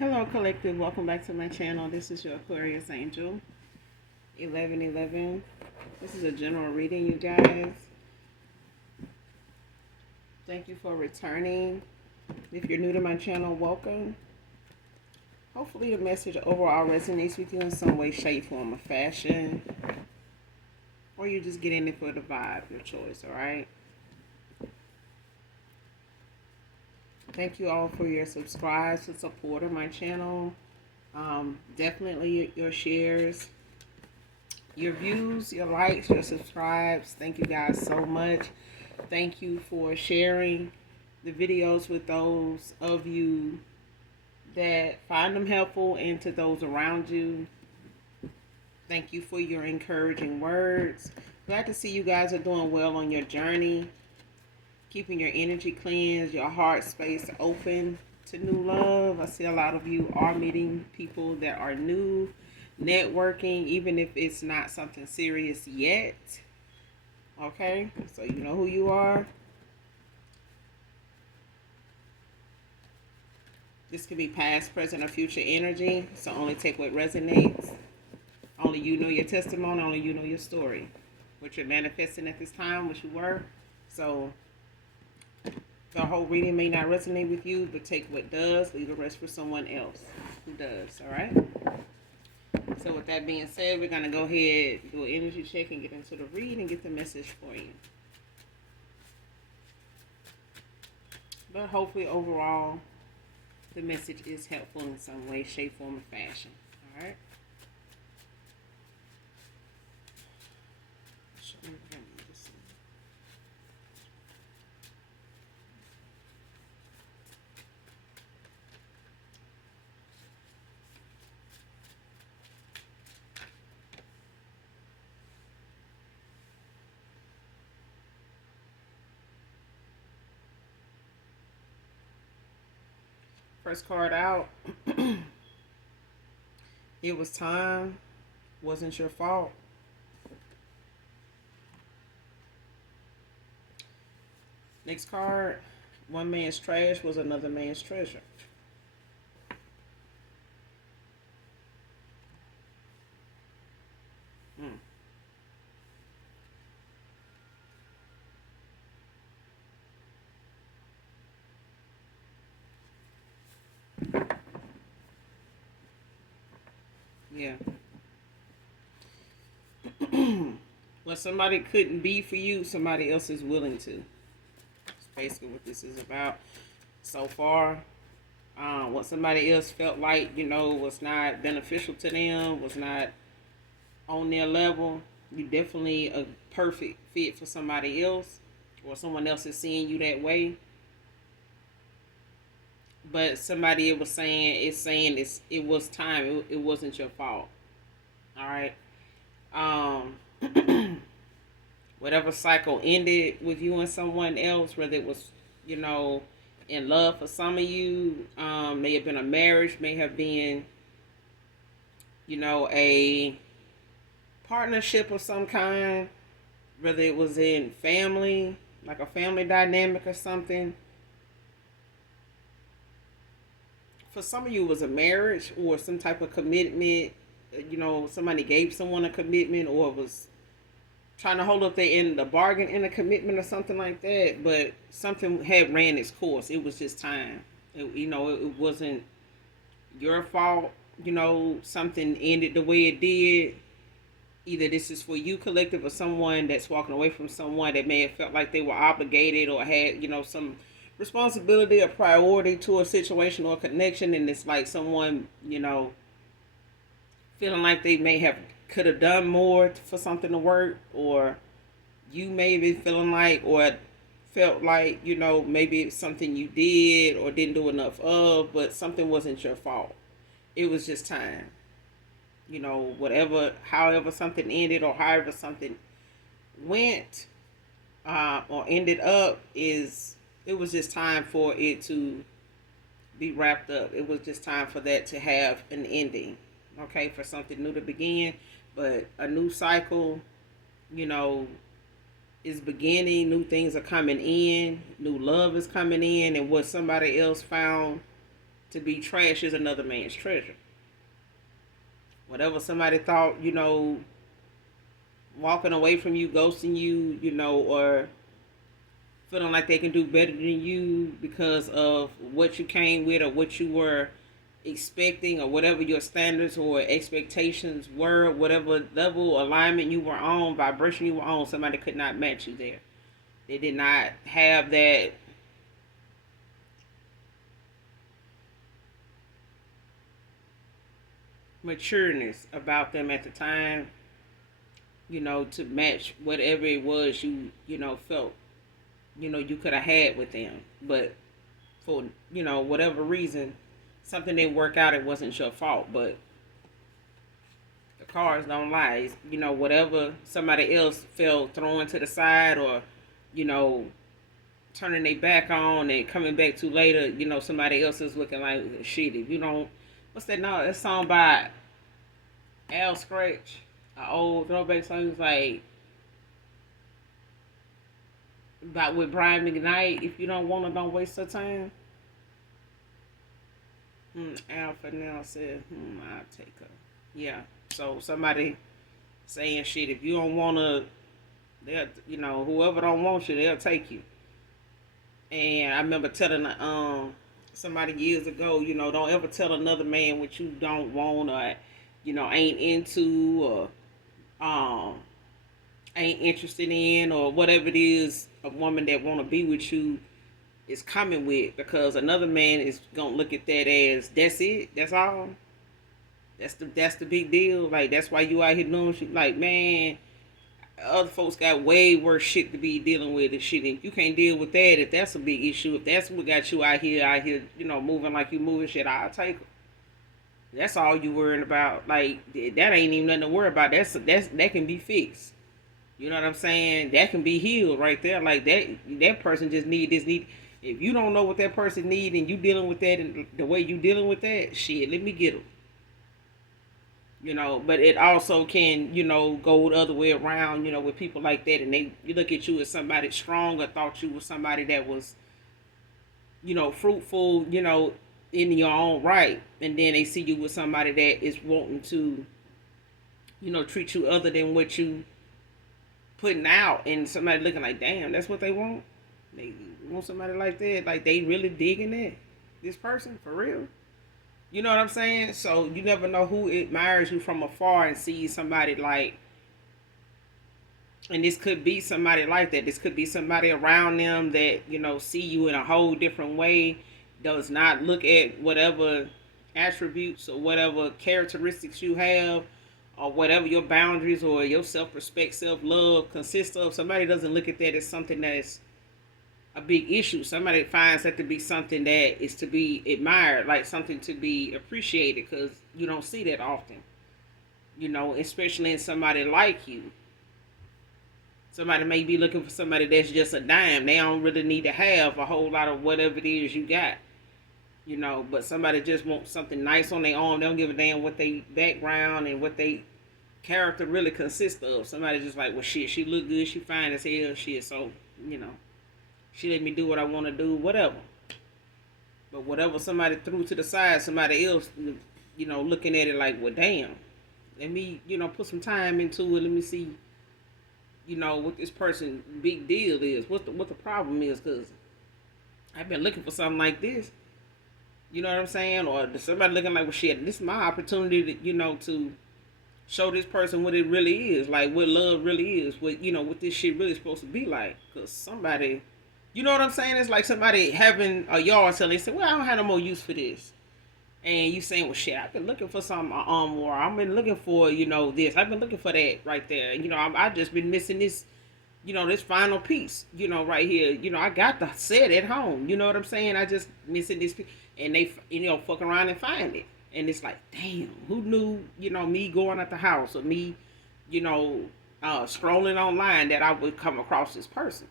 Hello, collective. Welcome back to my channel. This is your Aquarius Angel 1111. This is a general reading, you guys. Thank you for returning. If you're new to my channel, welcome. Hopefully, the message overall resonates with you in some way, shape, form, or fashion. Or you're just getting it for the vibe, your choice, alright? Thank you all for your subscribes and support of my channel. Definitely your shares, your views, your likes, your subscribes. Thank you guys so much. Thank you for sharing the videos with those of you that find them helpful and to those around you. Thank you for your encouraging words. Glad to see you guys are doing well on your journey. Keeping your energy cleansed, your heart space open to new love. I see a lot of you are meeting people that are new, networking, even if it's not something serious yet. Okay, so you know who you are. This could be past, present, or future energy, so only take what resonates. Only you know your testimony, only you know your story. What you're manifesting at this time, what you were. So the whole reading may not resonate with you, but take what does, leave the rest for someone else who does, all right? So with that being said, we're going to go ahead, do an energy check and get into the read and get the message for you. But hopefully overall, the message is helpful in some way, shape, form, or fashion, all right? First card out. It was time. Wasn't your fault. Next card. One man's trash was another man's treasure. Yeah. What somebody couldn't be for you, somebody else is willing to. That's basically what this is about so far. What somebody else felt like, was not beneficial to them, was not on their level. You definitely a perfect fit for somebody else, or someone else is seeing you that way. But somebody was saying it was time. It wasn't your fault. All right. Whatever cycle ended with you and someone else, whether it was, in love for some of you, may have been a marriage, may have been, a partnership of some kind, whether it was in family, like a family dynamic or something. For some of you, it was a marriage or some type of commitment. Somebody gave someone a commitment or was trying to hold up their end of the bargain in a commitment or something like that. But something had ran its course. It was just time. It wasn't your fault. Something ended the way it did. Either this is for you, collective, or someone that's walking away from someone that may have felt like they were obligated or had, some responsibility or priority to a situation or a connection, and it's like someone, feeling like they may have could have done more for something to work, or you may be feeling like or felt like, maybe it's something you did or didn't do enough of, but something wasn't your fault. It was just time. However something ended or however something went or ended up, it was just time for it to be wrapped up. It was just time for that to have an ending. Okay, for something new to begin. But a new cycle, is beginning. New things are coming in. New love is coming in. And what somebody else found To be trash is another man's treasure. Whatever somebody thought, walking away from you, ghosting you, or feeling like they can do better than you because of what you came with or what you were expecting or whatever your standards or expectations were, whatever level alignment you were on, vibration you were on, somebody could not match you there. They did not have that matureness about them at the time, to match whatever it was you felt, you could have had with them. But for, whatever reason, something didn't work out, it wasn't your fault. But the cards don't lie. Whatever somebody else felt throwing to the side or, you know, turning their back on and coming back to later, somebody else is looking like shit. If you don't, what's that? No, that song by Al Scratch, an old throwback song. It was like about with Brian McKnight. If you don't want to, don't waste your time. Alpha now said, I'll take her. Yeah. So somebody saying shit. If you don't want to, they'll, whoever don't want you, they'll take you. And I remember telling somebody years ago, don't ever tell another man what you don't want or, ain't into or ain't interested in or whatever it is a woman that want to be with you is coming with, because another man is gonna look at that as that's it, that's all. That's the big deal. Like, that's why you out here doing shit. Like, man, other folks got way worse shit to be dealing with and shit. If you can't deal with that, if that's a big issue, if that's what got you out here, moving like you moving shit, I'll take it. That's all you worrying about. Like, that ain't even nothing to worry about. That can be fixed. You know what I'm saying? That can be healed right there. Like, that person just need. If you don't know what that person need and you dealing with that and the way you dealing with that, shit, let me get them. But it also can, go the other way around, with people like that, and you look at you as somebody strong or thought you was somebody that was, fruitful, in your own right, and then they see you with somebody that is wanting to, treat you other than what you putting out, and somebody looking like, damn, that's what they want. They want somebody like that, like they really digging that, this person for real. You know what I'm saying? So you never know who admires you from afar and sees somebody like, and this could be somebody like that. This could be somebody around them that, see you in a whole different way, does not look at whatever attributes or whatever characteristics you have or whatever your boundaries or your self-respect, self-love consists of. Somebody doesn't look at that as something that's a big issue. Somebody finds that to be something that is to be admired, like something to be appreciated, because you don't see that often, especially in somebody like you. Somebody may be looking for somebody that's just a dime. They don't really need to have a whole lot of whatever it is you got, but somebody just wants something nice on their own. They don't give a damn what they background and what they character really consists of. Somebody just like, well, shit, she look good, she fine as hell, shit, so, she let me do what I want to do, whatever. But whatever somebody threw to the side, somebody else, looking at it like, well, damn. Let me, put some time into it. Let me see, what this person big deal is. What the problem is, because I've been looking for something like this. You know what I'm saying? Or somebody looking like, well, shit, this is my opportunity to, to show this person what it really is. Like, what love really is. What this shit really supposed to be like. Because somebody... You know what I'm saying? It's like somebody having a yard sale. They say, well, I don't have no more use for this. And you saying, well, shit, I've been looking for something more. I've been looking for, this. I've been looking for that right there. I've just been missing this, this final piece, right here. I got the set at home. You know what I'm saying? I just missing this piece. And they, fuck around and find it. And it's like, damn, who knew, me going at the house or me, scrolling online that I would come across this person.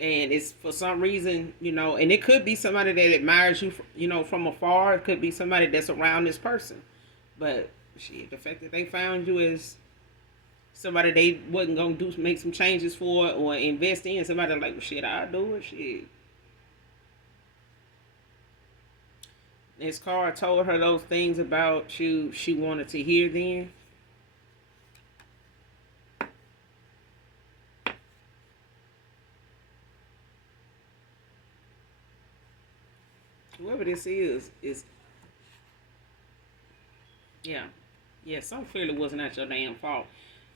And it's for some reason, and it could be somebody that admires you, from afar. It could be somebody that's around this person. But shit, the fact that they found you as somebody they wasn't going to make some changes for or invest in, somebody like, well, shit, I'll do it, shit. His card told her those things about you she wanted to hear then. Whoever this is, yeah. Yeah, some clearly was not your damn fault.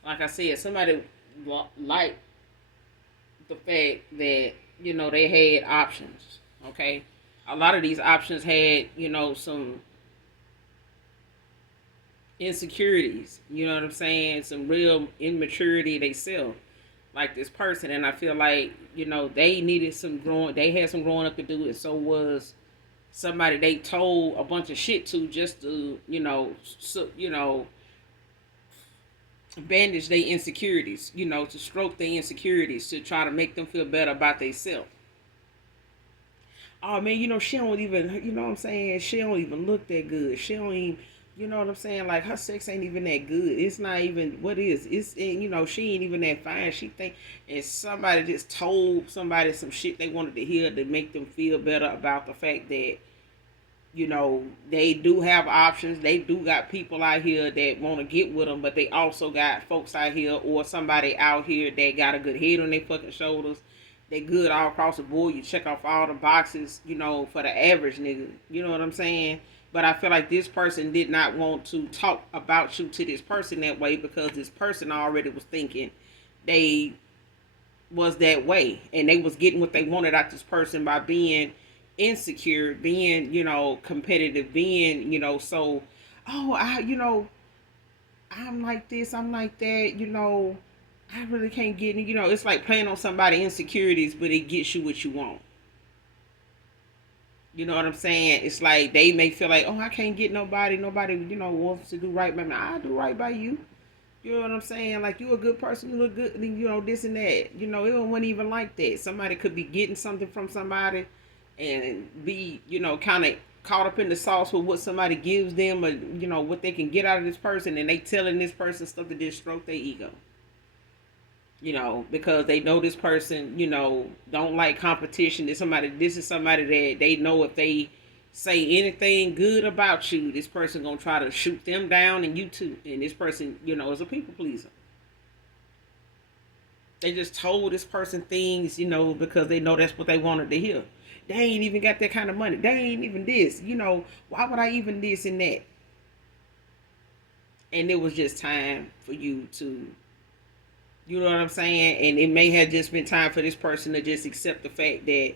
Like I said, somebody liked the fact that, they had options. Okay? A lot of these options had, some insecurities. You know what I'm saying? Some real immaturity they self. Like this person, and I feel like they needed some growing. They had some growing up to do, and so was somebody they told a bunch of shit to just to bandage their insecurities. To stroke their insecurities to try to make them feel better about themselves. Oh man, she don't even, what I'm saying, she don't even look that good. She don't even, what I'm saying, like her sex ain't even that good. It's not even what is. It's she ain't even that fine. She think, and somebody just told somebody some shit they wanted to hear to make them feel better about the fact that they do have options. They do got people out here that want to get with them, but they also got folks out here or somebody out here that got a good head on their fucking shoulders. They good all across the board. You check off all the boxes, for the average nigga. You know what I'm saying? But I feel like this person did not want to talk about you to this person that way because this person already was thinking they was that way and they was getting what they wanted out this person by being insecure, being competitive, being so, oh, I'm like this, I'm like that, I really can't get it. It's like playing on somebody's insecurities, but it gets you what you want. You know what I'm saying? It's like they may feel like, oh, I can't get nobody wants to do right by me. I do right by you. You know what I'm saying? Like, you a good person, you look good, this and that. It wasn't even like that. Somebody could be getting something from somebody and be, kind of caught up in the sauce with what somebody gives them or, what they can get out of this person, and they telling this person stuff to just stroke their ego. Because they know this person, don't like competition. This is somebody that they know if they say anything good about you, this person gonna try to shoot them down and you too. And this person, is a people pleaser. They just told this person things, because they know that's what they wanted to hear. They ain't even got that kind of money. They ain't even this, why would I even this and that? And it was just time for you to, you know what I'm saying? And it may have just been time for this person to just accept the fact that,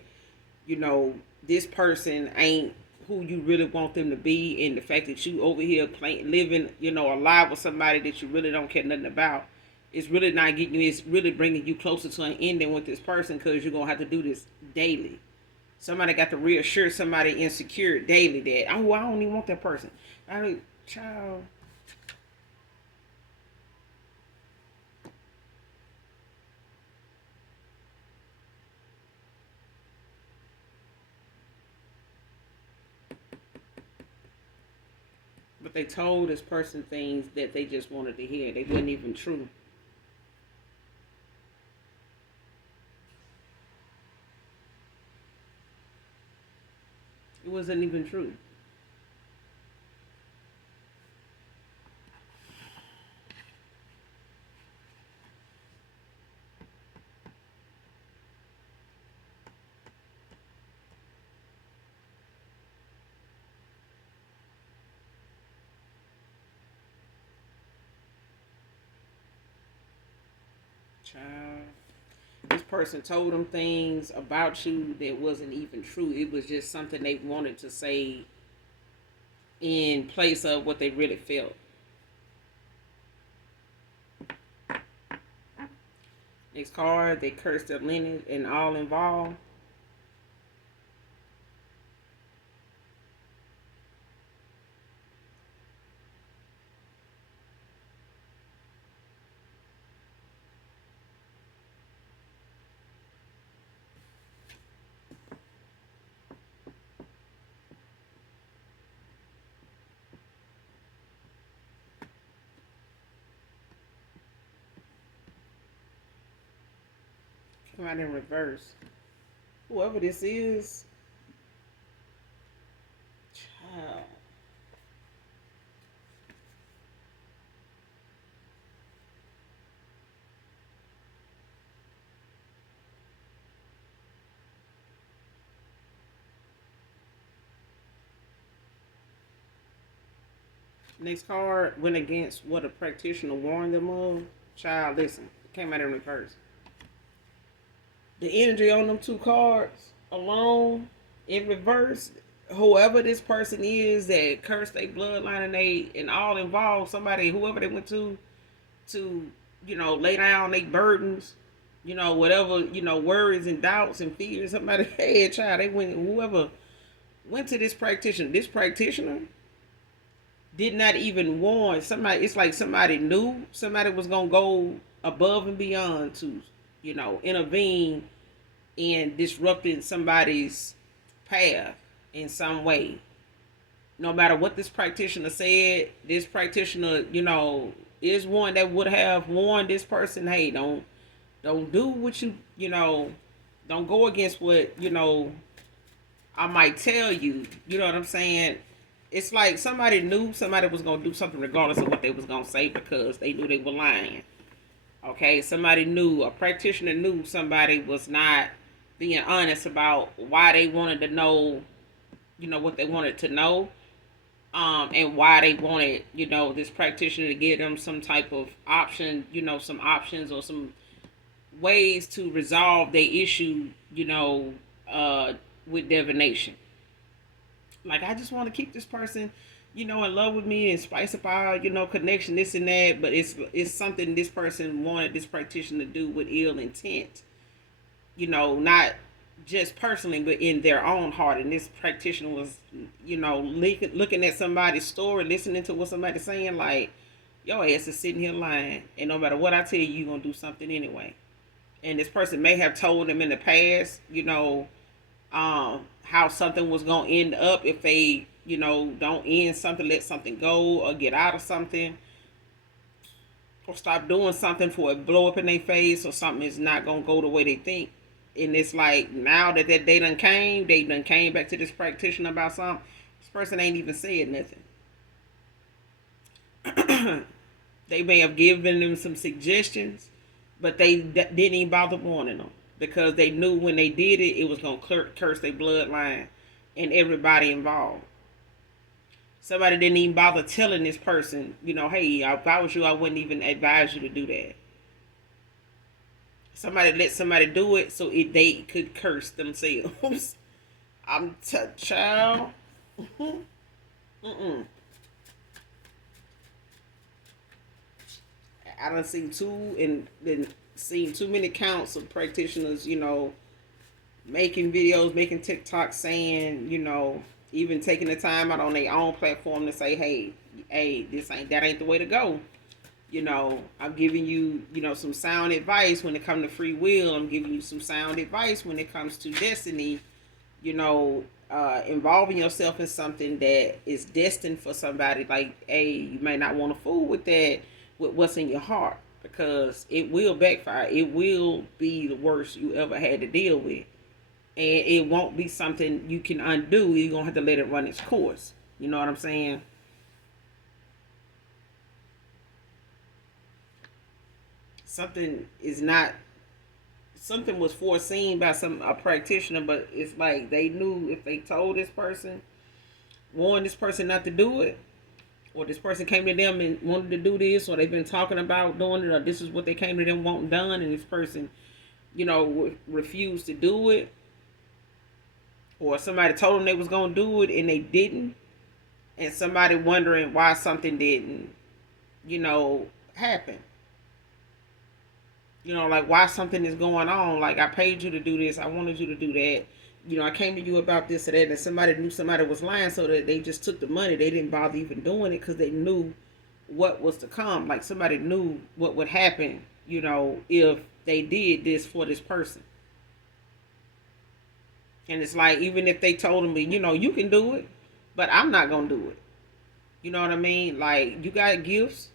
this person ain't who you really want them to be. And the fact that you over here living, alive with somebody that you really don't care nothing about, it's really not getting you, it's really bringing you closer to an ending with this person because you're going to have to do this daily. Somebody got to reassure somebody insecure daily that, oh, I don't even want that person. I don't, child. But they told this person things that they just wanted to hear. They wasn't even true. It wasn't even true. Child. This person told them things about you that wasn't even true. It was just something they wanted to say in place of what they really felt. Next card, they cursed their lineage and all involved. Come out in reverse. Whoever this is, Next card went against what a practitioner warned them of. Child, listen, came out in reverse. The energy on them two cards alone in reverse, whoever this person is that cursed their bloodline and they and all involved, somebody, whoever they went to, lay down their burdens, whatever, worries and doubts and fears somebody had, child, they went, whoever went to this practitioner. This practitioner did not even warn somebody. It's like somebody knew somebody was gonna go above and beyond to, intervene in disrupting somebody's path in some way. No matter what this practitioner said, this practitioner, is one that would have warned this person, hey, don't do what don't go against what, I might tell you. You know what I'm saying? It's like somebody knew somebody was gonna do something regardless of what they was gonna say because they knew they were lying. Okay, somebody knew, a practitioner knew somebody was not being honest about why they wanted to know, what they wanted to know, and why they wanted, this practitioner to give them some type of option, some options or some ways to resolve their issue, with divination. Like, I just want to keep this person, in love with me and spice up our, connection, this and that. But it's something this person wanted this practitioner to do with ill intent. Not just personally, but in their own heart. And this practitioner was, looking at somebody's story, listening to what somebody's saying, like, your ass is sitting here lying. And no matter what I tell you, you're going to do something anyway. And this person may have told them in the past, how something was going to end up if they, don't end something, let something go or get out of something or stop doing something for it blow up in their face or something is not going to go the way they think. And it's like now that they done came back to this practitioner about something, this person ain't even said nothing. They may have given them some suggestions, but they didn't even bother warning them because they knew when they did it, it was going to curse their bloodline and everybody involved. Somebody didn't even bother telling this person, hey, if I was you, I wouldn't even advise you to do that. Somebody let somebody do it so they could curse themselves. I'm child. I done seen seen too many counts of practitioners, making videos, making TikToks saying, even taking the time out on their own platform to say, hey, that ain't the way to go. I'm giving you, some sound advice when it comes to free will. I'm giving you some sound advice when it comes to destiny, involving yourself in something that is destined for somebody. Like, hey, you may not want to fool with that, with what's in your heart, because it will backfire. It will be the worst you ever had to deal with. And it won't be something you can undo. You're going to have to let it run its course. You know what I'm saying? Something was foreseen by a practitioner, but it's like they knew if they told this person, warned this person not to do it, or this person came to them and wanted to do this, or they've been talking about doing it, or this is what they came to them wanting done, and this person, refused to do it, or somebody told them they was going to do it and they didn't, and somebody wondering why something didn't, happen. Like why something is going on. Like, I paid you to do this. I wanted you to do that. I came to you about this or that, and somebody knew somebody was lying, so that they just took the money. They didn't bother even doing it because they knew what was to come. Like, somebody knew what would happen, if they did this for this person. And it's like, even if they told me, you can do it, but I'm not going to do it. You know what I mean? Like, you got gifts,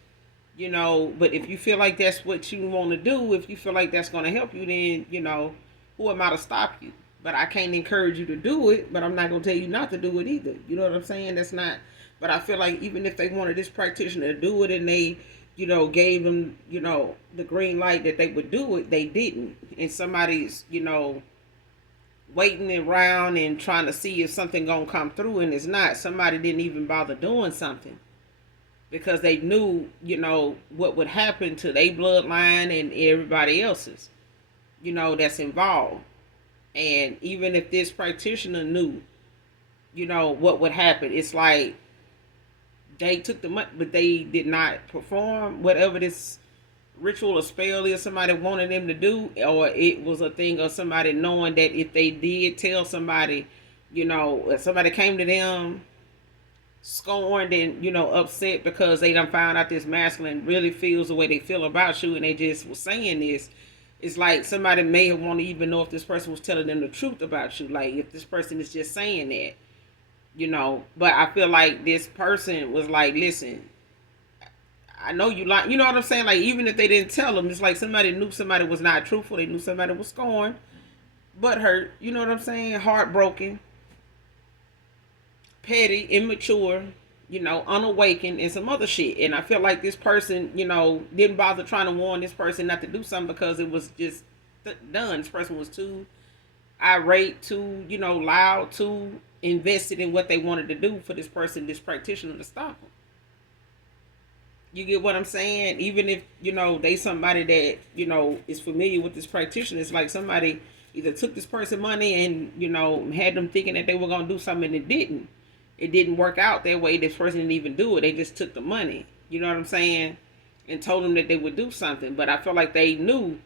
but if you feel like that's what you want to do, if you feel like that's going to help you, then, who am I to stop you? But I can't encourage you to do it, but I'm not going to tell you not to do it either. You know what I'm saying? That's not, but I feel like even if they wanted this practitioner to do it and they, gave them, the green light that they would do it, they didn't. And somebody's, waiting around and trying to see if something gonna come through, and it's not. Somebody didn't even bother doing something. because they knew, what would happen to their bloodline and everybody else's, that's involved. And even if this practitioner knew, what would happen, it's like they took the money, but they did not perform whatever this ritual or spell is somebody wanted them to do, or it was a thing of somebody knowing that if they did tell somebody, if somebody came to them scorned and upset because they done found out this masculine really feels the way they feel about you, and they just was saying this, it's like somebody may have want to even know if this person was telling them the truth about you, like if this person is just saying that, but I feel like this person was like, listen, I know you like, you know what I'm saying? Like, even if they didn't tell them, it's like somebody knew somebody was not truthful. They knew somebody was scorned, but hurt. You know what I'm saying? Heartbroken, petty, immature, unawakened, and some other shit. And I feel like this person, didn't bother trying to warn this person not to do something because it was just done. This person was too irate, too, loud, too invested in what they wanted to do for this person, this practitioner, to stop them. You get what I'm saying? Even if, they somebody that, is familiar with this practitioner, it's like somebody either took this person money and, had them thinking that they were going to do something and it didn't. It didn't work out that way. This person didn't even do it. They just took the money. You know what I'm saying? And told them that they would do something. But I feel like they knew,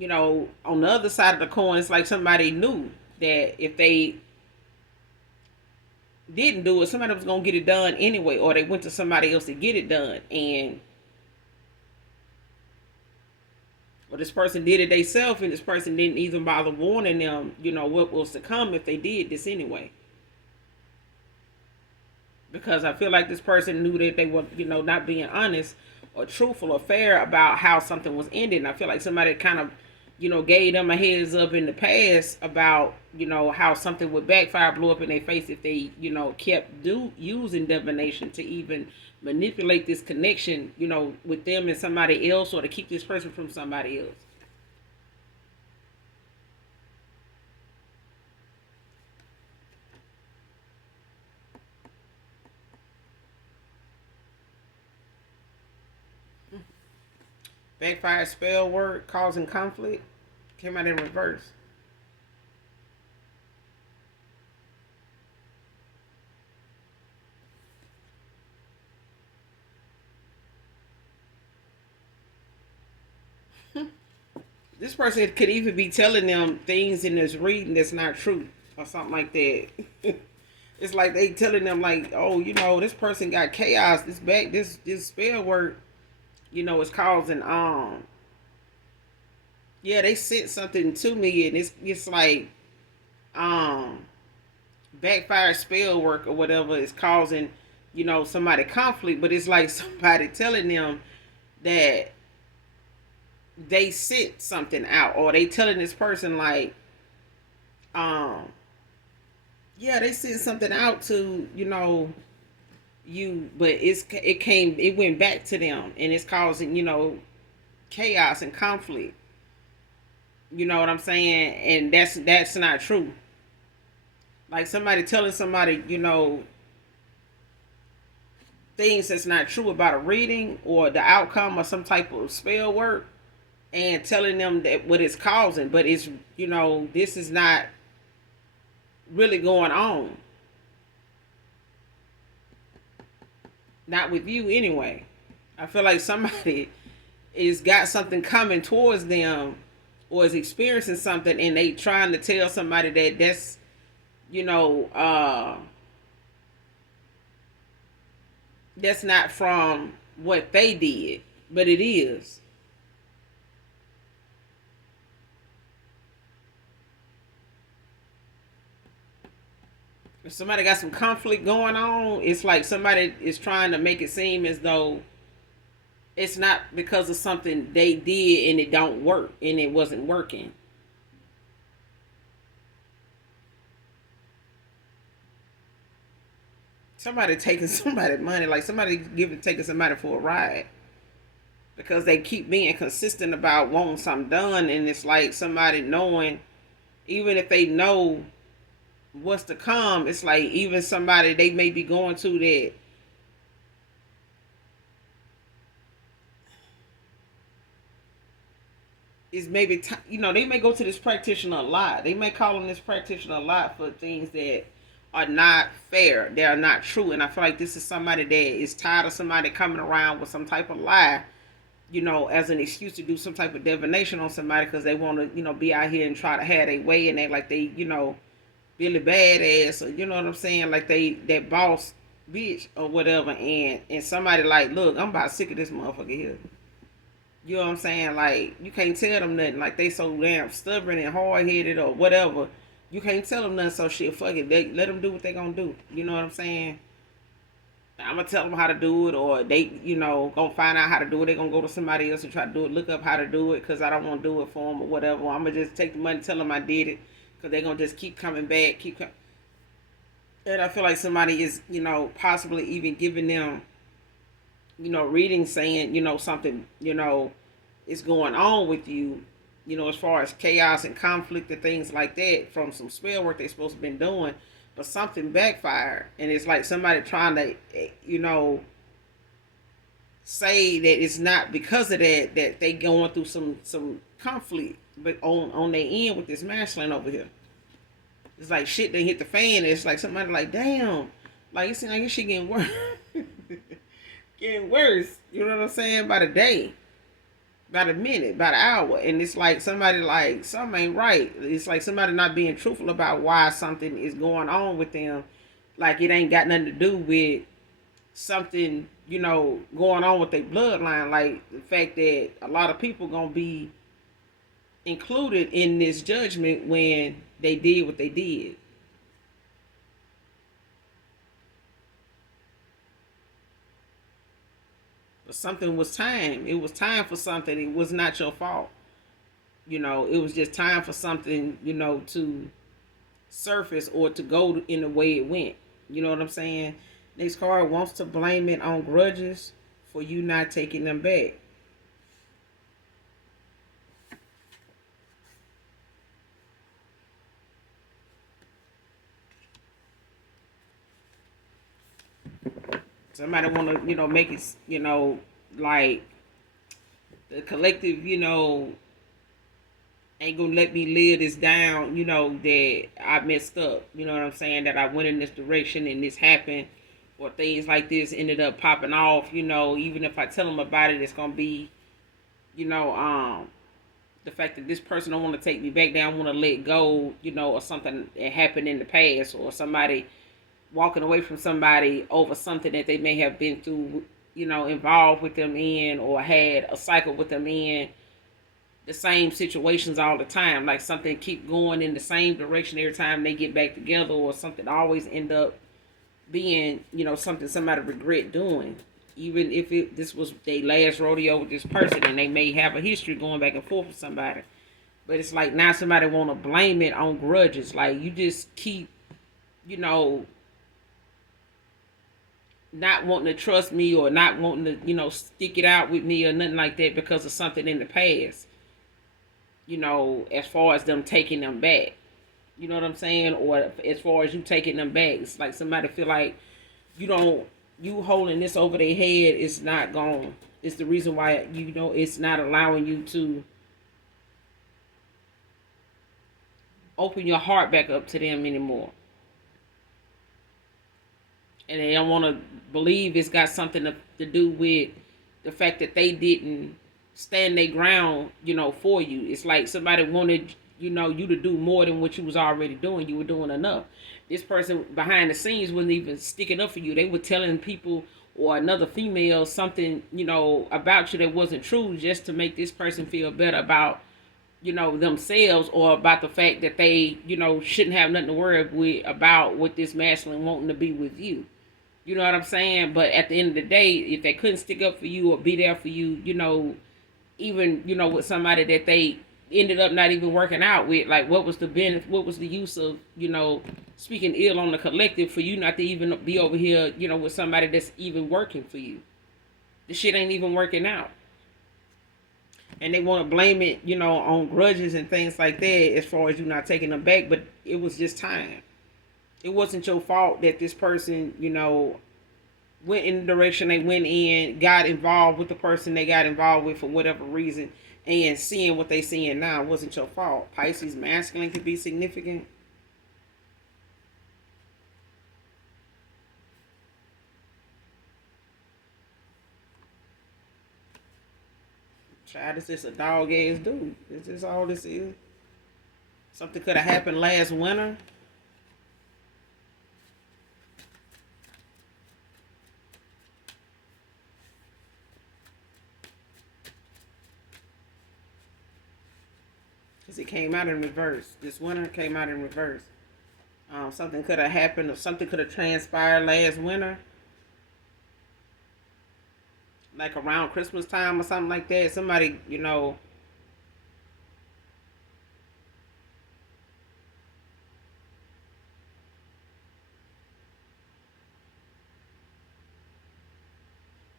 on the other side of the coin, it's like somebody knew that if they didn't do it, somebody was gonna get it done anyway, or they went to somebody else to get it done, and or this person did it themselves, and this person didn't even bother warning them, what was to come if they did this anyway. Because I feel like this person knew that they were, not being honest or truthful or fair about how something was ending. I feel like somebody kind of, gave them a heads up in the past about, how something would backfire, blow up in their face if they, kept using divination to even manipulate this connection, with them and somebody else, or to keep this person from somebody else. Backfire spell word causing conflict came out in reverse. This person could even be telling them things in this reading that's not true or something like that. It's like they telling them like, oh, this person got chaos. This spell word, is causing yeah, they sent something to me, and it's like um backfire spell work or whatever is causing, somebody conflict, but it's like somebody telling them that they sent something out, or they telling this person like, um yeah, they sent something out to, you, but it went back to them, and it's causing, chaos and conflict. You know what I'm saying? And that's not true. Like somebody telling somebody, things that's not true about a reading or the outcome or some type of spell work, and telling them that what it's causing, but it's, this is not really going on. Not with you anyway. I feel like somebody is got something coming towards them, or is experiencing something, and they trying to tell somebody that that's, you know, that's not from what they did, but it is. If somebody got some conflict going on, it's like somebody is trying to make it seem as though it's not because of something they did and it don't work and it wasn't working. Somebody taking somebody money, like somebody taking somebody for a ride because they keep being consistent about wanting something done, and it's like somebody knowing, even if they know what's to come, it's like even somebody they may be going to that is maybe they may go to this practitioner a lot. They may call on this practitioner a lot for things that are not fair. They are not true. And I feel like this is somebody that is tired of somebody coming around with some type of lie, as an excuse to do some type of divination on somebody because they want to, be out here and try to have their way and act like they, really badass, or you know what I'm saying, like they that boss bitch or whatever. And somebody like, look, I'm about sick of this motherfucker here. You know what I'm saying? Like, you can't tell them nothing. Like, they so damn stubborn and hard-headed or whatever. You can't tell them nothing, so shit, fuck it. Let them do what they gonna do. You know what I'm saying? I'm gonna tell them how to do it, or they, gonna find out how to do it. They gonna go to somebody else and try to do it, look up how to do it, because I don't want to do it for them or whatever. I'm gonna just take the money, tell them I did it, because they gonna just keep coming back, And I feel like somebody is, possibly even giving them, reading saying, something, is going on with you, as far as chaos and conflict and things like that from some spell work they're supposed to have been doing, but something backfired. And it's like somebody trying to, say that it's not because of that they going through some conflict, but on their end with this masculine over here. It's like shit they hit the fan. It's like somebody like, damn, like it seems like this shit getting worse. Getting worse. You know what I'm saying? By the day. By the minute. By the hour. And it's like somebody like, something ain't right. It's like somebody not being truthful about why something is going on with them. Like it ain't got nothing to do with something, going on with their bloodline. Like the fact that a lot of people gonna be included in this judgment when they did what they did. But something was time. It was time for something. It was not your fault. It was just time for something, to surface or to go in the way it went. You know what I'm saying? Next card wants to blame it on grudges for you not taking them back. Somebody want to, make it, like the collective, ain't gonna let me live this down, that I messed up. You know what I'm saying? That I went in this direction and this happened, or things like this ended up popping off. Even if I tell them about it, it's gonna be, the fact that this person don't want to take me back, they don't want to let go, or something that happened in the past, or somebody walking away from somebody over something that they may have been through, involved with them in, or had a cycle with them in the same situations all the time. Like something keep going in the same direction every time they get back together, or something always end up being, something somebody regret doing. Even if this was their last rodeo with this person and they may have a history going back and forth with somebody. But it's like now somebody want to blame it on grudges. Like you just keep, not wanting to trust me, or not wanting to, stick it out with me or nothing like that because of something in the past. As far as them taking them back. You know what I'm saying? Or as far as you taking them back. It's like somebody feel like you holding this over their head is not gone. It's the reason why, it's not allowing you to open your heart back up to them anymore. And they don't want to believe it's got something to do with the fact that they didn't stand their ground, for you. It's like somebody wanted, you to do more than what you was already doing. You were doing enough. This person behind the scenes wasn't even sticking up for you. They were telling people or another female something, about you that wasn't true, just to make this person feel better about, themselves, or about the fact that they, shouldn't have nothing to worry with about with this masculine wanting to be with you. You know what I'm saying? But at the end of the day, if they couldn't stick up for you or be there for you, even, with somebody that they ended up not even working out with, like what was the benefit, what was the use of, speaking ill on the collective for you not to even be over here, with somebody that's even working for you. The shit ain't even working out. And they want to blame it, on grudges and things like that as far as you not taking them back, but it was just time. It wasn't your fault that this person, went in the direction they went in, got involved with the person they got involved with for whatever reason. and seeing what they seeing now wasn't your fault. Pisces masculine could be significant. Child, this is a dog ass dude. This is all this is. Something could have happened last winter. Because it came out in reverse. This winter came out in reverse. Something could have happened or something could have transpired last winter. Like around Christmas time or something like that. Somebody,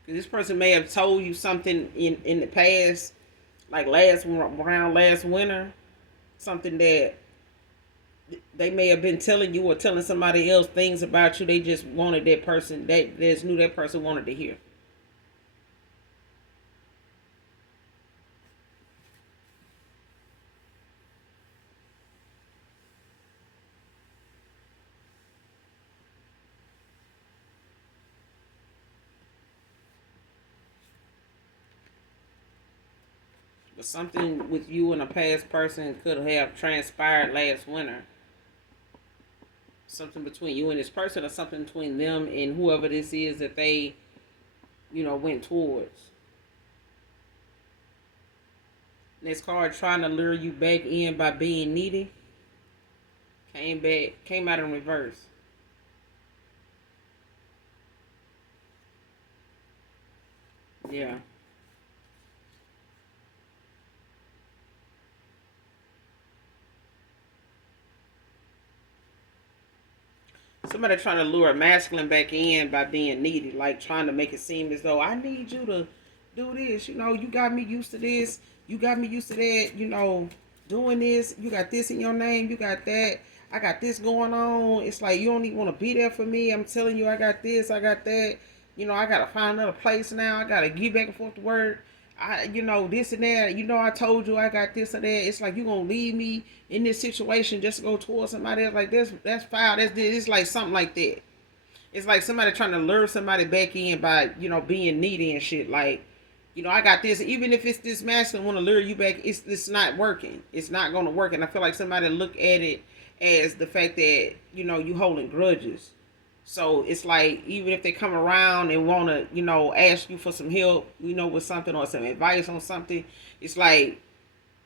this person may have told you something in the past, like around last winter, something that they may have been telling you or telling somebody else things about you. They just wanted that person. They just knew that person wanted to hear. But something with you and a past person could have transpired last winter. Something between you and this person, or something between them and whoever this is that they, went towards. This card trying to lure you back in by being needy. Came out in reverse. Yeah. Somebody trying to lure a masculine back in by being needy, like trying to make it seem as though I need you to do this. You got me used to this. You got me used to that. Doing this. You got this in your name. You got that. I got this going on. It's like you don't even want to be there for me. I'm telling you, I got this. I got that. I gotta find another place now. I gotta get back and forth to work. This and that. I told you I got this and that. It's like you gonna leave me in this situation just to go towards somebody else. Like that's foul. That's this. It's like something like that. It's like somebody trying to lure somebody back in by being needy and shit. Like, I got this. Even if it's this masculine want to lure you back, it's not working. It's not gonna work. And I feel like somebody look at it as the fact that you holding grudges. So it's like even if they come around and want to ask you for some help, with something or some advice on something, it's like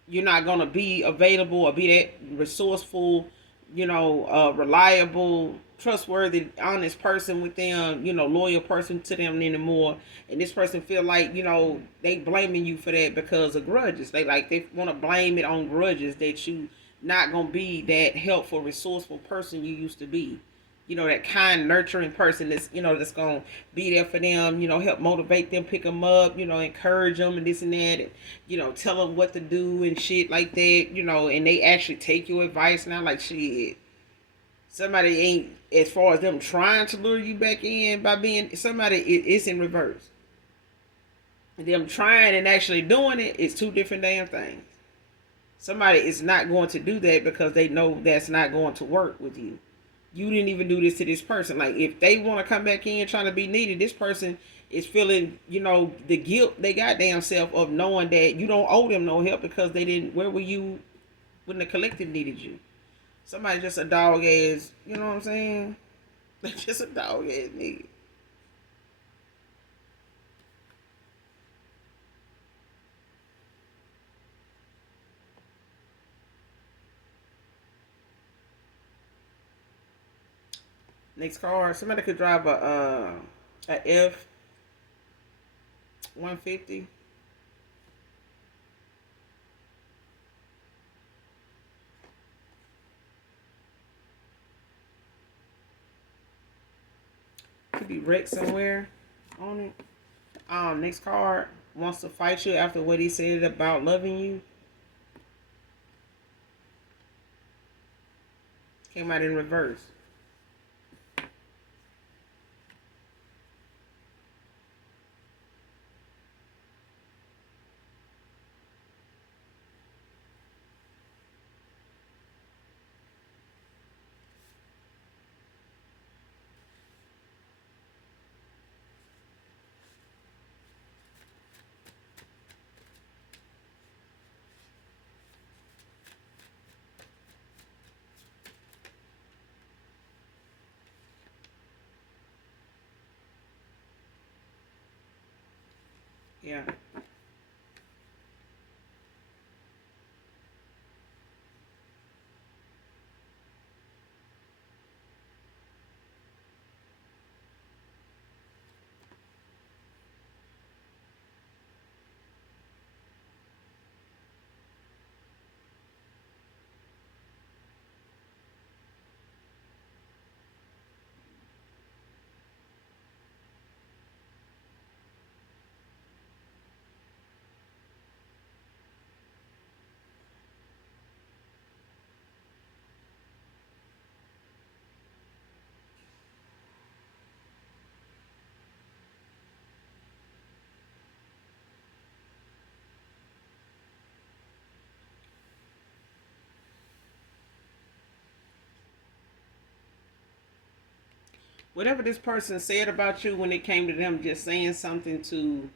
you're not gonna be available or be that resourceful, reliable, trustworthy, honest person with them, loyal person to them anymore. And this person feel like they blaming you for that because of grudges. They want to blame it on grudges that you not gonna be that helpful, resourceful person you used to be. That kind, nurturing person that's going to be there for them, help motivate them, pick them up, encourage them and this and that, and, tell them what to do and shit like that, and they actually take your advice now, like, shit. Somebody ain't, as far as them trying to lure you back in by being, somebody, it's in reverse. Them trying and actually doing it is two different damn things. Somebody is not going to do that because they know that's not going to work with you. You didn't even do this to this person. Like, if they want to come back in trying to be needed, this person is feeling, the guilt they goddamn self of knowing that you don't owe them no help because they didn't. Where were you when the collective needed you? Somebody just a dog ass. You know what I'm saying? Just a dog ass nigga. Next card. Somebody could drive a F-150. Could be wrecked somewhere on it. Next card wants to fight you after what he said about loving you. Came out in reverse. Yeah. Whatever this person said about you when it came to them just saying something to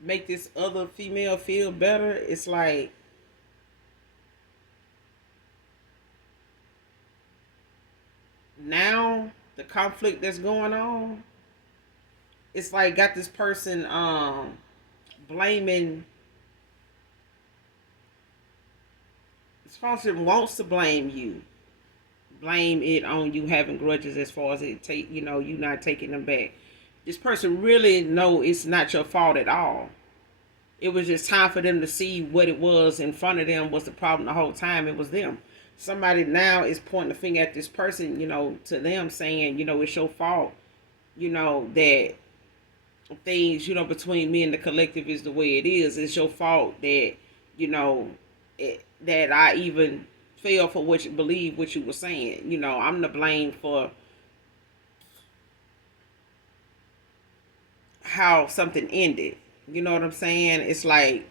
make this other female feel better, it's like now the conflict that's going on, it's like got this person blaming, this person wants to blame you, blame it on you having grudges as far as it take, you not taking them back. This person really know it's not your fault at all. It was just time for them to see what it was in front of them was the problem the whole time. It was them. Somebody now is pointing the finger at this person, to them saying, it's your fault, that things, between me and the collective is the way it is. It's your fault that, that I even fell for what you believe, what you were saying. I'm to blame for how something ended. You know what I'm saying? It's like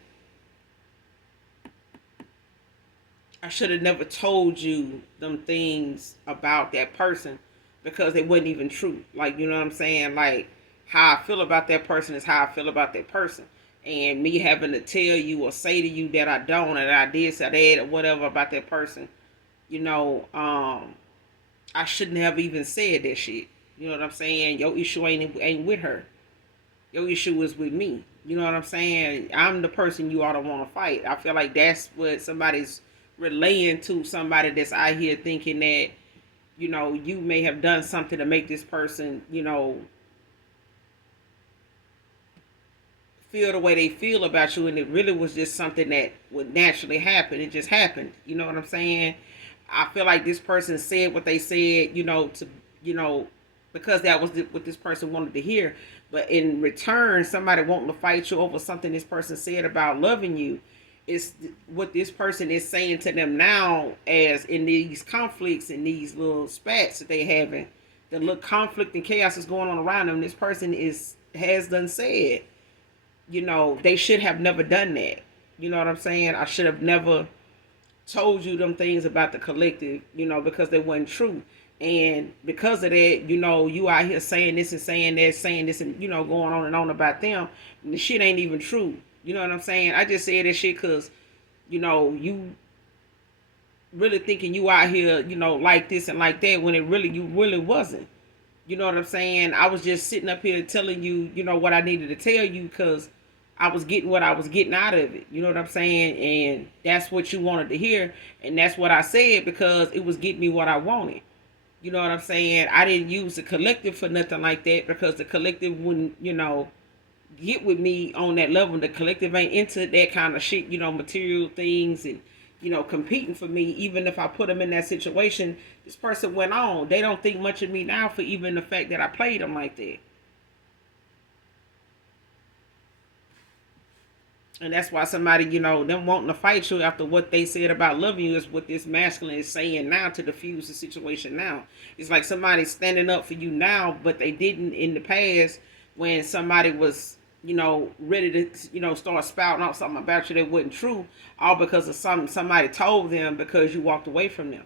I should have never told you them things about that person because they wasn't even true. Like, you know what I'm saying? Like, how I feel about that person is how I feel about that person. And me having to tell you or say to you that I don't and I did say that or whatever about that person, you know, um, I shouldn't have even said that shit. You know what I'm saying? Your issue ain't with her. Your issue is with me. You know what I'm saying? I'm the person you ought to want to fight. I feel like that's what somebody's relaying to somebody that's out here thinking that, you may have done something to make this person, feel the way they feel about you, and it really was just something that would naturally happen. It just happened. You know what I'm saying? I feel like this person said what they said, you know, because that was what this person wanted to hear. But in return, somebody wanting to fight you over something this person said about loving you is what this person is saying to them now, as in these conflicts and these little spats that they having, the little conflict and chaos is going on around them. This person is has done said, they should have never done that. You know what I'm saying? I should have never told you them things about the collective, because they wasn't true. And because of that, you out here saying this and saying that, saying this and, going on and on about them. And the shit ain't even true. You know what I'm saying? I just said that shit because, you really thinking you out here, like this and like that when you really wasn't. You know what I'm saying? I was just sitting up here telling you, what I needed to tell you because I was getting what I was getting out of it. You know what I'm saying? And that's what you wanted to hear. And that's what I said because it was getting me what I wanted. You know what I'm saying? I didn't use the collective for nothing like that because the collective wouldn't, get with me on that level. The collective ain't into that kind of shit, material things and, competing for me. Even if I put them in that situation, this person went on. They don't think much of me now for even the fact that I played them like that. And that's why somebody, them wanting to fight you after what they said about loving you is what this masculine is saying now to diffuse the situation now. It's like somebody standing up for you now, but they didn't in the past when somebody was, ready to, start spouting out something about you that wasn't true, all because of something somebody told them because you walked away from them.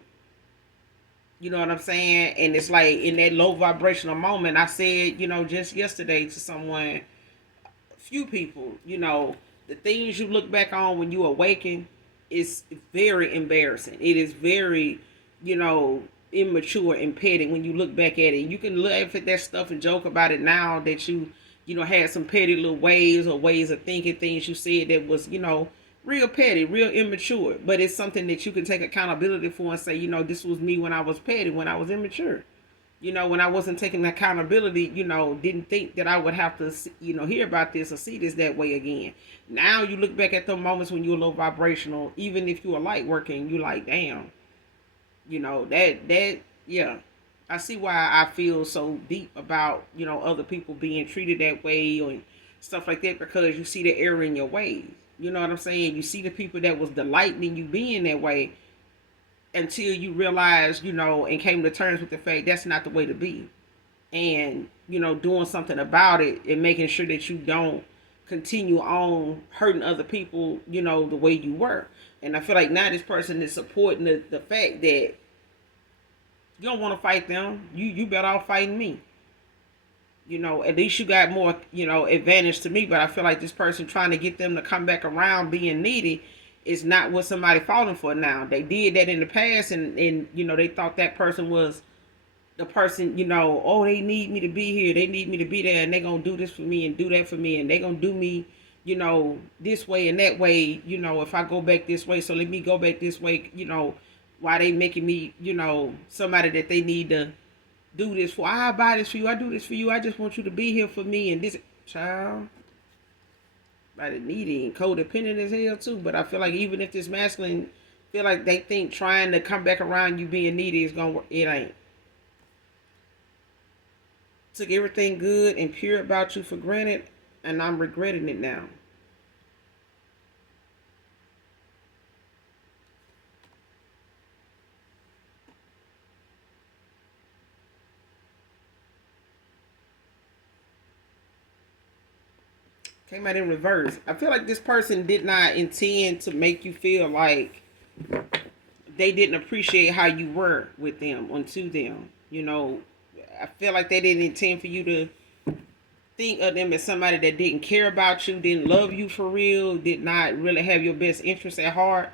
You know what I'm saying? And it's like in that low vibrational moment, I said, just yesterday to someone, few people, the things you look back on when you awaken is very embarrassing. It is very, you know, immature and petty when you look back at it. You can laugh at that stuff and joke about it now that you had some petty little ways or ways of thinking, things you said that was, real petty, real immature. But it's something that you can take accountability for and say, this was me when I was petty, when I was immature. When I wasn't taking accountability, didn't think that I would have to, hear about this or see this that way again. Now you look back at the moments when you were low vibrational, even if you were light working, you like, damn, yeah. I see why I feel so deep about, other people being treated that way or stuff like that, because you see the error in your ways. You know what I'm saying? You see the people that was delighting in you being that way until you realize, and came to terms with the fact that's not the way to be. And, doing something about it and making sure that you don't continue on hurting other people, the way you were. And I feel like now this person is supporting the fact that you don't want to fight them. You better off fighting me. At least you got more, advantage to me. But I feel like this person trying to get them to come back around being needy is not what somebody falling for now. They did that in the past and they thought that person was the person, oh, they need me to be here. They need me to be there and they going to do this for me and do that for me. And they going to do me, this way and that way, if I go back this way. So let me go back this way, why they making me, somebody that they need to do this for. I buy this for you. I do this for you. I just want you to be here for me. And this child, body needy and codependent as hell too. But I feel like even if this masculine feel like they think trying to come back around you being needy is gonna work, it ain't. Took everything good and pure about you for granted, and I'm regretting it now. Came out in reverse. I feel like this person did not intend to make you feel like they didn't appreciate how you were with them or to them. I feel like they didn't intend for you to think of them as somebody that didn't care about you, didn't love you for real, did not really have your best interest at heart,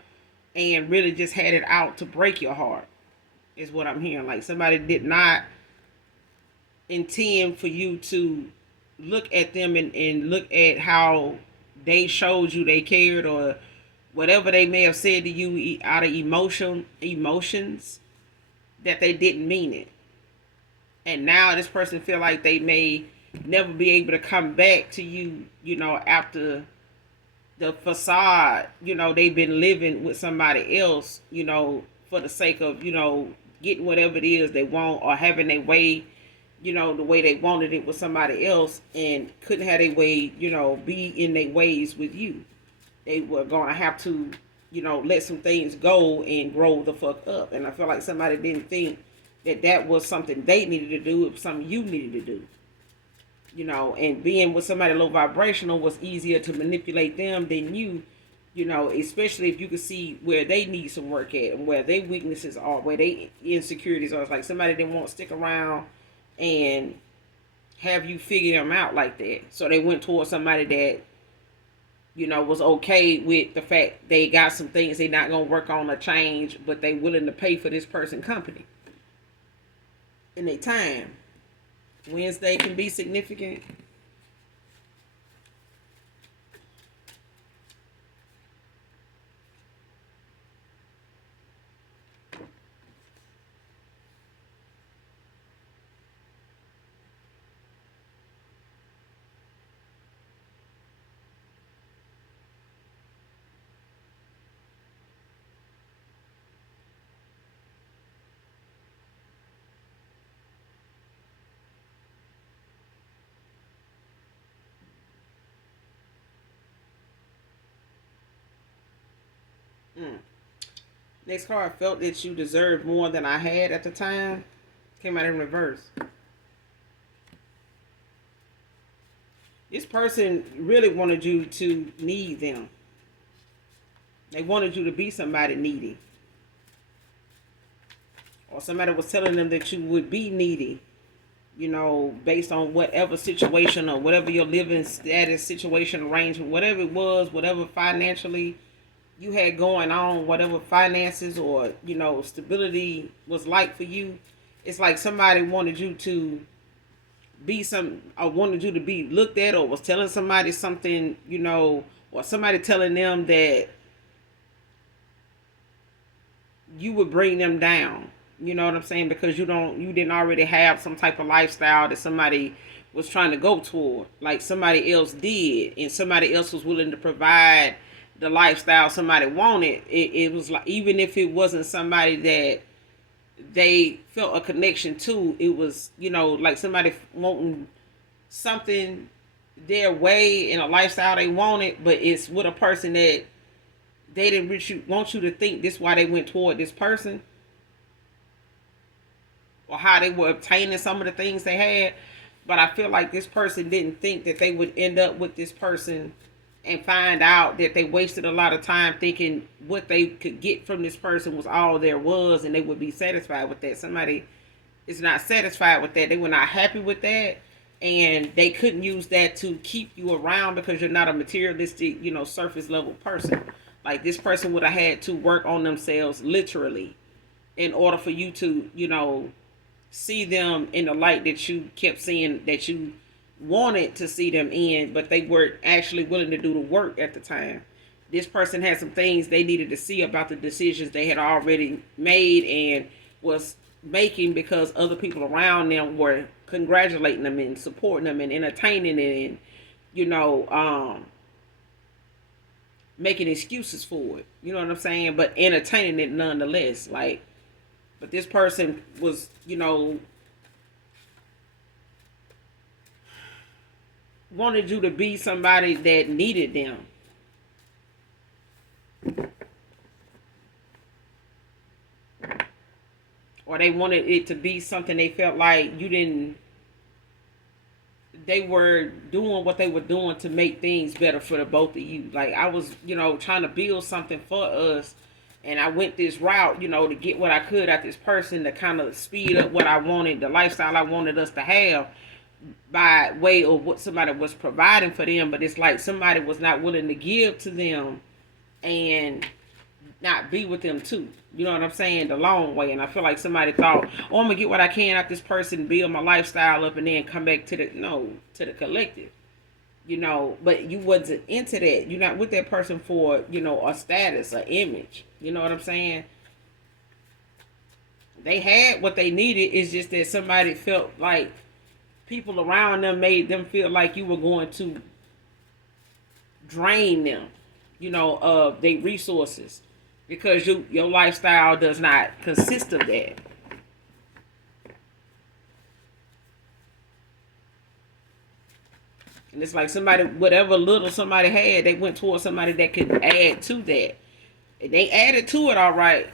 and really just had it out to break your heart, is what I'm hearing. Like somebody did not intend for you to look at them and look at how they showed you they cared or whatever they may have said to you out of emotions, that they didn't mean it. And now this person feel like they may never be able to come back to you, after the facade, they've been living with somebody else, for the sake of, getting whatever it is they want or having their way, the way they wanted it with somebody else and couldn't have their way, be in their ways with you. They were going to have to, let some things go and grow the fuck up. And I feel like somebody didn't think that was something they needed to do. It was something you needed to do. And being with somebody low vibrational was easier to manipulate them than you, especially if you could see where they need some work at and where their weaknesses are, where they insecurities are. It's like somebody didn't want to stick around and have you figure them out like that. So they went towards somebody that, was okay with the fact they got some things they not going to work on or change, but they willing to pay for this person company in their time. Wednesday can be significant. Next card, felt that you deserved more than I had at the time. Came out in reverse. This person really wanted you to need them. They wanted you to be somebody needy. Or somebody was telling them that you would be needy. Based on whatever situation or whatever your living status, situation, arrangement, whatever it was, whatever financially, you had going on, whatever finances or, stability was like for you. It's like somebody wanted you to be or wanted you to be looked at, or was telling somebody something, or somebody telling them that you would bring them down. You know what I'm saying? Because you didn't already have some type of lifestyle that somebody was trying to go toward, like somebody else did, and somebody else was willing to provide the lifestyle somebody wanted. It was like, even if it wasn't somebody that they felt a connection to, it was, like somebody wanting something their way in a lifestyle they wanted, but it's with a person that they didn't really want you to think this why they went toward this person, or how they were obtaining some of the things they had. But I feel like this person didn't think that they would end up with this person and find out that they wasted a lot of time thinking what they could get from this person was all there was, and they would be satisfied with that. Somebody is not satisfied with that. They were not happy with that, and they couldn't use that to keep you around because you're not a materialistic, surface level person. Like, this person would have had to work on themselves literally in order for you to, see them in the light that you kept seeing that you wanted to see them in, but they weren't actually willing to do the work at the time. This person had some things they needed to see about the decisions they had already made and was making, because other people around them were congratulating them and supporting them and entertaining it, and making excuses for it. You know what I'm saying? But entertaining it nonetheless. Like, but this person was, wanted you to be somebody that needed them. Or they wanted it to be something they felt like they were doing what they were doing to make things better for the both of you. Like, I was, trying to build something for us, and I went this route, to get what I could out this person to kind of speed up what I wanted, the lifestyle I wanted us to have, by way of what somebody was providing for them. But it's like somebody was not willing to give to them and not be with them too. You know what I'm saying? The long way. And I feel like somebody thought, oh, I'm gonna get what I can out this person, build my lifestyle up, and then come back to the collective. But you wasn't into that. You're not with that person for, a status, an image. You know what I'm saying? They had what they needed. It's just that somebody felt like people around them made them feel like you were going to drain them, of their resources, because your lifestyle does not consist of that. And it's like somebody, whatever little somebody had, they went towards somebody that could add to that. And they added to it, all right.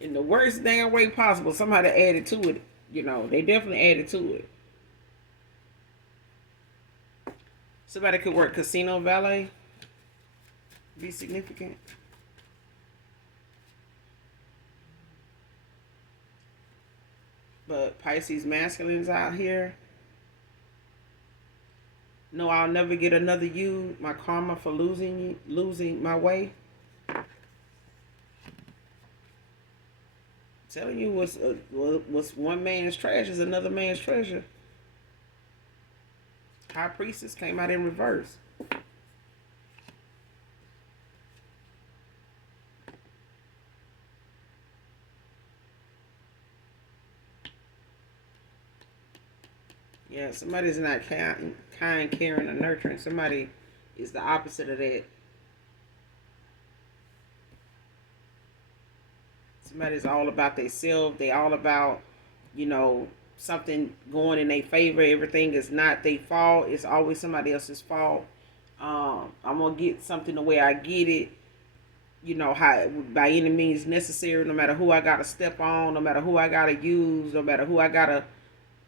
In the worst damn way possible, somebody added to it. They definitely added to it. Somebody could work casino valet, be significant. But Pisces masculines out here. No, I'll never get another you. My karma for losing my way. Telling you what's one man's trash is another man's treasure. High Priestess came out in reverse. Yeah, somebody's not kind, caring, or nurturing. Somebody is the opposite of that. Somebody's all about themselves. They all about, something going in their favor. Everything is not their fault. It's always somebody else's fault. I'm gonna get something the way I get it. How, by any means necessary. No matter who I gotta step on. No matter who I gotta use. No matter who I gotta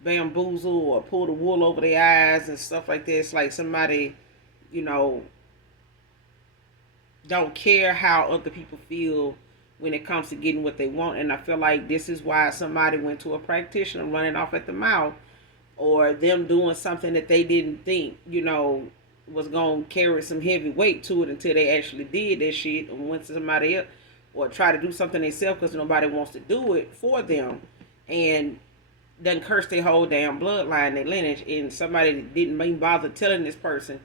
bamboozle or pull the wool over their eyes and stuff like this. It's like somebody, don't care how other people feel when it comes to getting what they want. And I feel like this is why somebody went to a practitioner running off at the mouth, or them doing something that they didn't think, was gonna carry some heavy weight to it until they actually did that shit and went to somebody else or try to do something themselves because nobody wants to do it for them, and done curse their whole damn bloodline, their lineage, and somebody didn't even bother telling this person,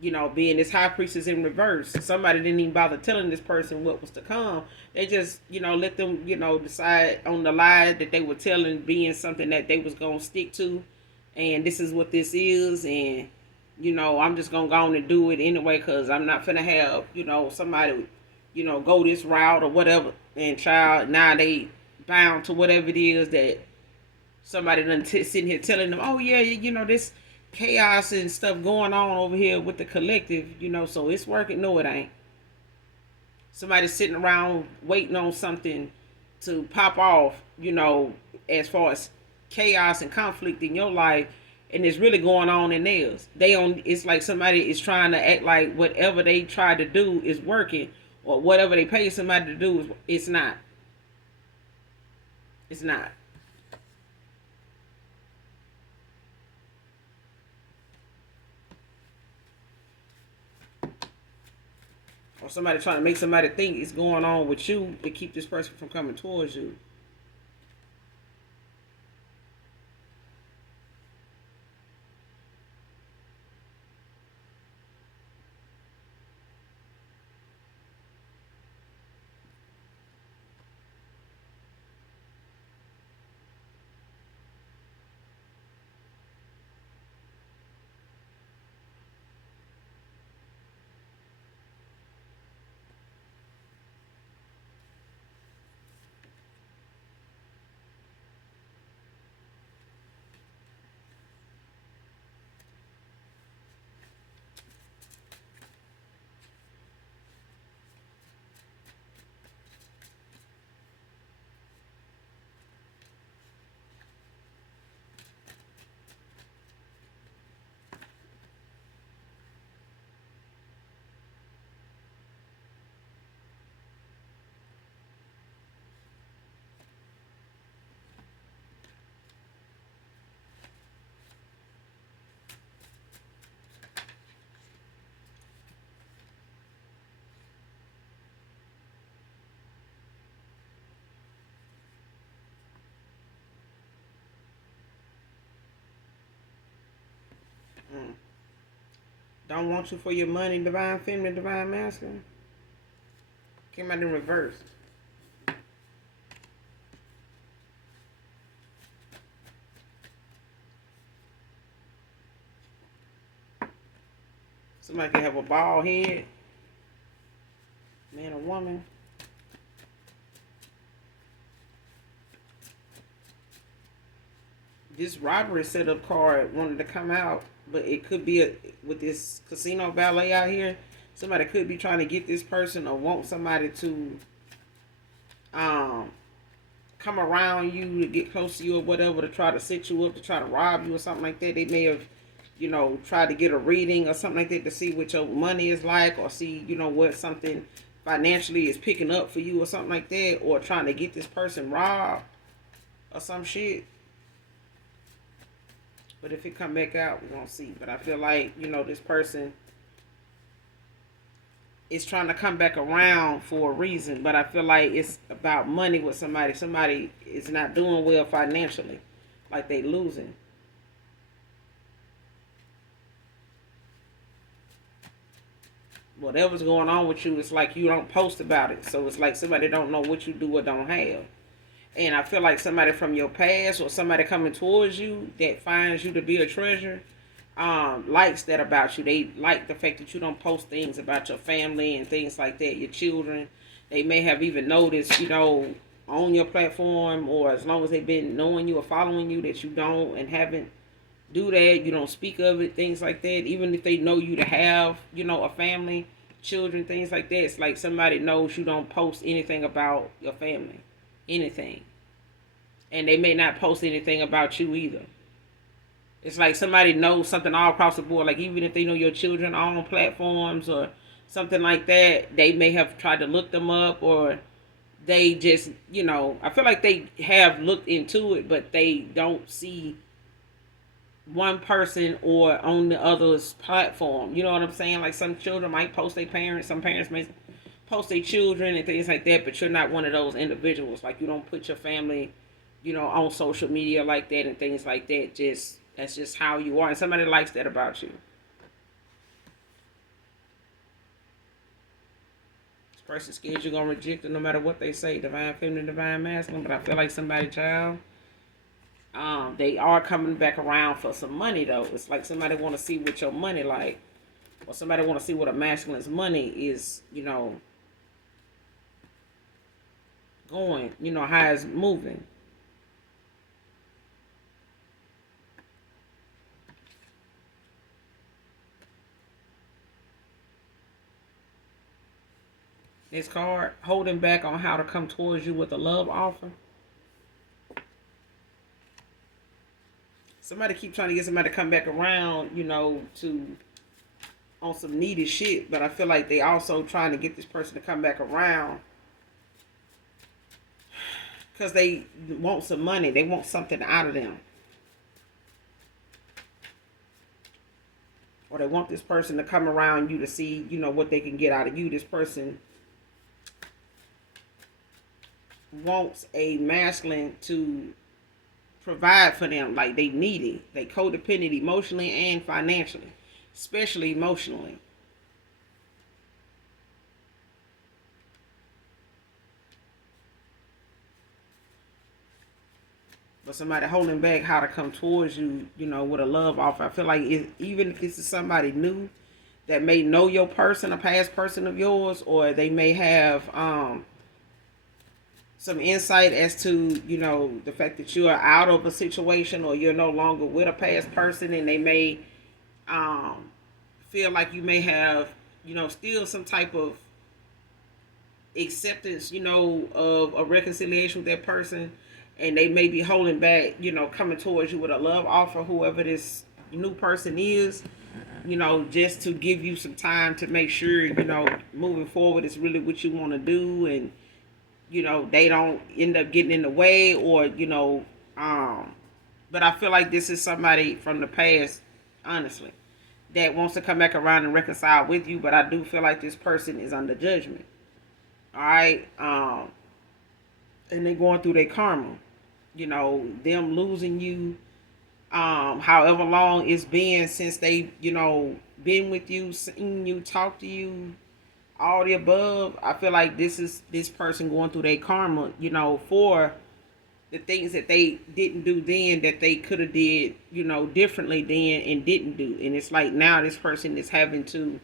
being this high priestess in reverse, somebody didn't even bother telling this person what was to come. They just, let them, decide on the lie that they were telling being something that they was gonna stick to, and this is what this is, and I'm just gonna go on and do it anyway because I'm not finna have, somebody, go this route or whatever, and child, now they bound to whatever it is that somebody done sitting here telling them, oh yeah, this chaos and stuff going on over here with the collective, so it's working. No, it ain't. Somebody sitting around waiting on something to pop off, as far as chaos and conflict in your life, and it's really going on in theirs. It's like somebody is trying to act like whatever they try to do is working, or whatever they pay somebody to do it's not. It's not. Or somebody trying to make somebody think it's going on with you to keep this person from coming towards you. Mm. Don't want you for your money, divine feminine, divine masculine. Came out in reverse. Somebody can have a bald head, man or woman. This robbery setup card wanted to come out, but it could be with this casino ballet out here. Somebody could be trying to get this person or want somebody to um come around you to get close to you or whatever to try to set you up to try to rob you or something like that. They may have, tried to get a reading or something like that to see what your money is like or see, what something financially is picking up for you or something like that, or trying to get this person robbed or some shit. But if it come back out, we're gonna see. But I feel like, this person is trying to come back around for a reason. But I feel like it's about money with somebody. Somebody is not doing well financially. Like they losing. Whatever's going on with you, it's like you don't post about it. So it's like somebody don't know what you do or don't have. And I feel like somebody from your past or somebody coming towards you that finds you to be a treasure likes that about you. They like the fact that you don't post things about your family and things like that, your children. They may have even noticed, on your platform, or as long as they've been knowing you or following you, that you don't and haven't do that. You don't speak of it, things like that. Even if they know you to have, a family, children, things like that. It's like somebody knows you don't post anything about your family. Anything. And they may not post anything about you either. It's like somebody knows something all across the board. Like even if they know your children are on platforms or something like that, they may have tried to look them up, or they just, I feel like they have looked into it, but they don't see one person or on the other's platform. You know what I'm saying? Like some children might post their parents, some parents may post their children and things like that, but you're not one of those individuals. Like you don't put your family, on social media like that and things like that. Just that's just how you are. And somebody likes that about you. This person scared you're gonna reject it no matter what they say. Divine feminine, divine masculine. But I feel like somebody child. They are coming back around for some money though. It's like somebody want to see what your money like, or somebody want to see what a masculine's money is. Going. How it's moving. This card holding back on how to come towards you with a love offer. Somebody keep trying to get somebody to come back around, to on some needy shit. But I feel like they also trying to get this person to come back around because they want some money. They want something out of them. Or they want this person to come around you to see, what they can get out of you. This person wants a masculine to provide for them. Like they need it. They codependent emotionally and financially. Especially emotionally. But somebody holding back how to come towards you, with a love offer. I feel like even if this is somebody new that may know your person, a past person of yours, or they may have some insight as to, the fact that you are out of a situation or you're no longer with a past person, and they may feel like you may have, still some type of acceptance, of a reconciliation with that person, and they may be holding back, coming towards you with a love offer, whoever this new person is, just to give you some time to make sure, moving forward is really what you want to do, and, they don't end up getting in the way, or, but I feel like this is somebody from the past, honestly, that wants to come back around and reconcile with you, but I do feel like this person is under judgment. All right. And they're going through their karma. Them losing you, however long it's been since they, been with you, seen you, talk to you, all the above. I feel like this is this person going through their karma, for the things that they didn't do then that they could have did, differently then and didn't do. And it's like now this person is having to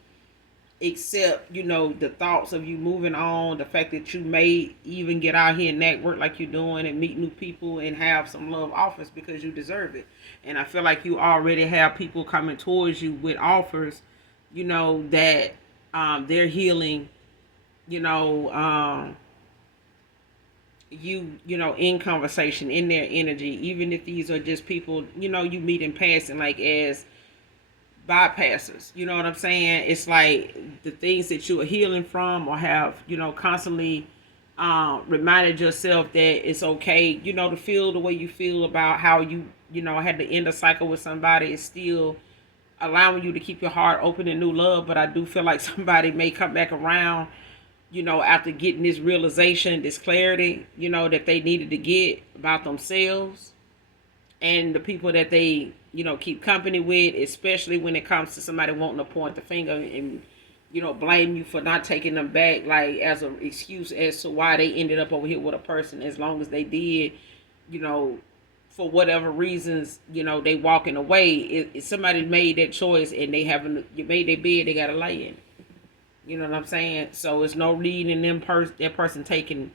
accept, the thoughts of you moving on, the fact that you may even get out here and network like you're doing and meet new people and have some love offers because you deserve it. And I feel like you already have people coming towards you with offers, that they're healing, in conversation, in their energy, even if these are just people, you meet in passing, like as bypassers. You know what I'm saying? It's like the things that you are healing from, or have, constantly reminded yourself that it's okay, to feel the way you feel about how you, had to end a cycle with somebody. Is still allowing you to keep your heart open and new love. But I do feel like somebody may come back around, after getting this realization, this clarity, that they needed to get about themselves and the people that they, keep company with, especially when it comes to somebody wanting to point the finger and, blame you for not taking them back, like as an excuse as to why they ended up over here with a person, as long as they did, for whatever reasons, they walking away. If somebody made that choice and they haven't, you made their bed, they got to lay in. You know what I'm saying? So it's no need in that person taking,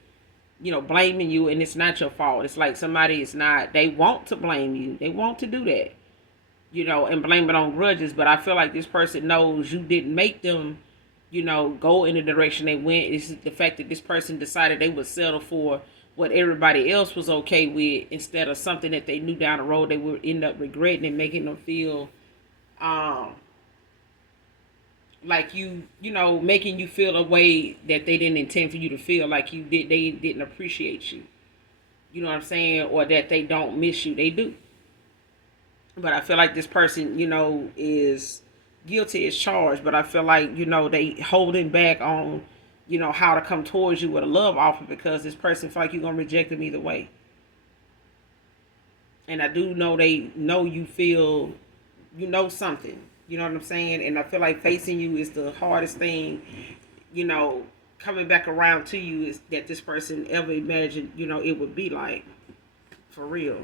blaming you, and it's not your fault. It's like somebody is not, they want to blame you. They want to do that, and blame it on grudges. But I feel like this person knows you didn't make them, go in the direction they went. It's the fact that this person decided they would settle for what everybody else was okay with, instead of something that they knew down the road they would end up regretting, and making them feel, like making you feel a way that they didn't intend for you to feel, like they didn't appreciate you. You know what I'm saying? Or that they don't miss you. They do. But I feel like this person, is guilty as charged. But I feel like, they holding back on, how to come towards you with a love offer, because this person feel like you're gonna reject them either way. And I do know they know you feel, something. You know what I'm saying? And I feel like facing you is the hardest thing, you know, coming back around to you is that this person ever imagined, it would be like. For real.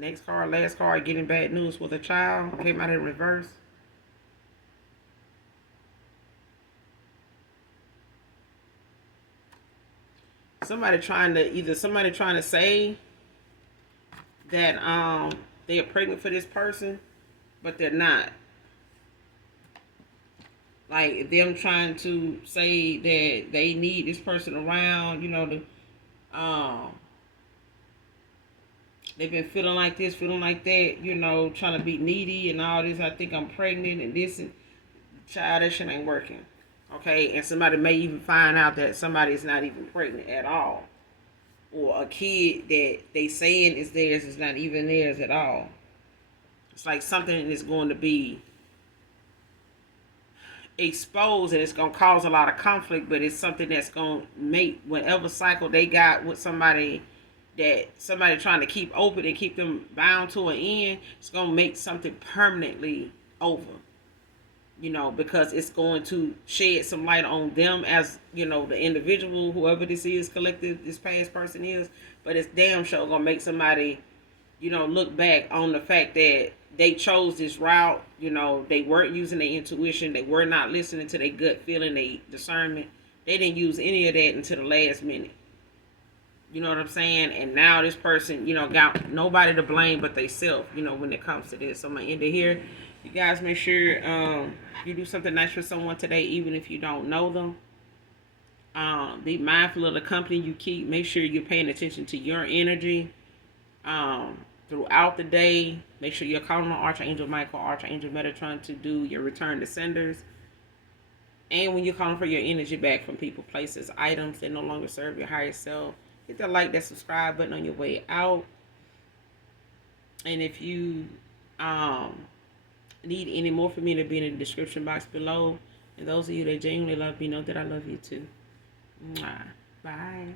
Next card, last card, getting bad news with a child. Came out in reverse. Somebody trying to say that they are pregnant for this person, but they're not. Like them trying to say that they need this person around, they've been feeling like this, feeling like that, trying to be needy and all this. I think I'm pregnant and this, and child, that shit ain't working. Okay, and somebody may even find out that somebody is not even pregnant at all, or a kid that they saying is theirs is not even theirs at all. It's like something is going to be exposed, and it's going to cause a lot of conflict, but it's something that's going to make whatever cycle they got with somebody, that somebody trying to keep open and keep them bound to an end, it's going to make something permanently over. Because it's going to shed some light on them as, the individual, whoever this is, collective, this past person is. But it's damn sure going to make somebody, look back on the fact that they chose this route. They weren't using their intuition. They were not listening to their gut feeling, their discernment. They didn't use any of that until the last minute. You know what I'm saying? And now this person, got nobody to blame but they self, when it comes to this. So I'm going to end it here. You guys make sure you do something nice for someone today, even if you don't know them. Be mindful of the company you keep. Make sure you're paying attention to your energy throughout the day. Make sure you're calling on Archangel Michael, Archangel Metatron to do your return to senders. And when you're calling for your energy back from people, places, items that no longer serve your higher self, hit that like, that subscribe button on your way out. And if you need any more from me, to be in the description box below. And those of you that genuinely love me know that I love you too. Mwah. Bye.